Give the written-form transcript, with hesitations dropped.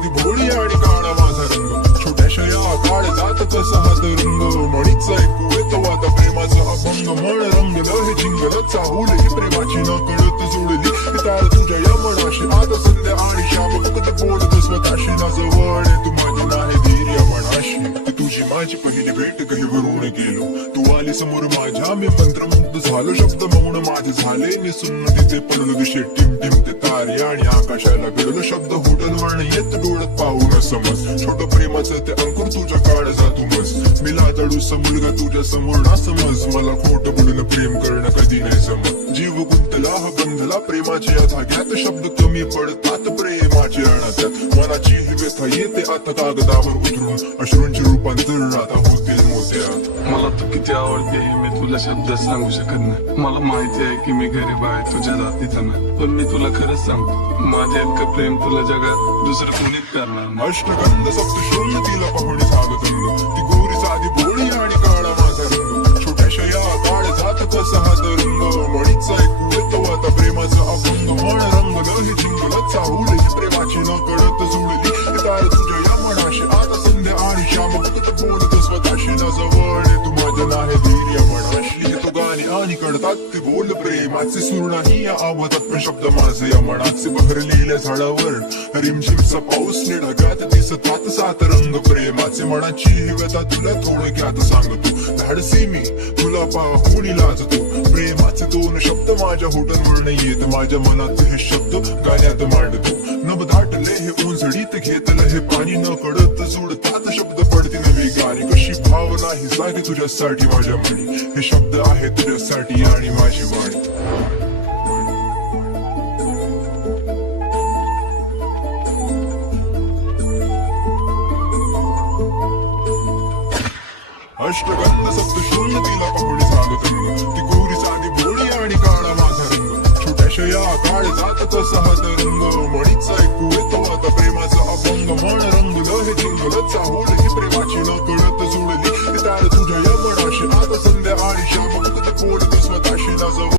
साधी भोळी आणि काळा माझा रंग, छोट्याशा या काळजात कसा हा तरंग, म्हणीच ऐकू येतो आता प्रेमाचा अभंग, मन रंगलं हे जिंगल चाहूल ही प्रेमाची न कळत जोडली तार तुझ्या या मनाशी, आता संध्या आणि श्याम फक्त बोलत स्वतःशी, ना जवळ तू माझी नाही धीर या मनाशी, ती तुझी माझी पहिली भेट गहिवरून गेलो, तू आली समोर माझ्या मी मंत्रमुग्ध झालो, शब्द मौन माझे झाले निसुन्न, तिथे पडलो दिशे टिम टिम ते तारे आणि आकाशाला भिडलो, शब्द होटलवर येत डोळ्यात पाहून समज, छोट प्रेमाचं ते अंकुर तुझ्या काळ जातू मस, मी लाजडूसा मुलगा तुझ्या समोर ना समज, मला खोट बोलून प्रेम करणं कधी नाही समज, जीव गुंतला हा बंधला प्रेमाच्या या धाग्यात, शब्द कमी पडतात प्रेमाची अणात्यात, मनाची ही व्यथा येते आता कागदावर उतरून, अश्रूंची रूपांतर आता होतील मोत्यात. मला तू किती आवडते हे मी तुला शब्द सांगू शकत नाही, मला माहिती आहे की मी गरीब आहे तुझ्या जातीचा नाही, पण मी तुला खरंच सांगतो माझ्या इतकं प्रेम तुला जगात दुसरं कोणीच करणार नाही. अष्टगंध सप्तशृंग तिला पाहुणे सागतंग, ती गोरी साधी भोळी आणि काळा माझा रंग, छोट्याशा या काळजात कसा हा तरंग, म्हणीच ऐकू येतो आता प्रेमाचा अभंग, मन रंगलं हे जिंगल चाहूल ही प्रेमाची न कळत जुळली तार तुझ्या या मनाशी, आता संध्या आणि श्याम फक्त बोलत स्वतःशी, ना जवळ तू माझ्या नाही धीर या मनाशी, तो गाणी आणि कळतात ते बोल प्रेमाचे सूर नाही या आवाजात, पण शब्द माझे या मनाचे बहरलेल्या झाडावर रिमझिमचा पाऊस ढगात दिसतात सात रंग प्रेमाचे, मनाची ही व्यथा तुला थोडक्यात सांगतो, धाडसी मी तुला पाहून लाजतो, प्रेमाचे दोन शब्द माझ्या होठणवरून येत, माझ्या मनात हे शब्द गाण्यात मांडतो, नभ दाटले हे उंजडीत घेतलं हे पाणी, न कळत जुडतात शब्द पडते नवी गाणी, कशी भावना ही जागे तुझ्यासाठी माझ्या मनी, हे शब्द आहे तुझ्यासाठी आणि माझी वाणी. अष्टगंध सप्तशृंग तिला पाहुणे सागतंग, ती गोरी साधी भोळी आणि काळा माझा रंग, छोट्याशा या काळजात कसा हा तरंग, म्हणीच ऐकू येतो आता प्रेमाचा अभंग, मन रंगलं हे जिंगल चाहूल ही प्रेमाची न कळत जुळली तार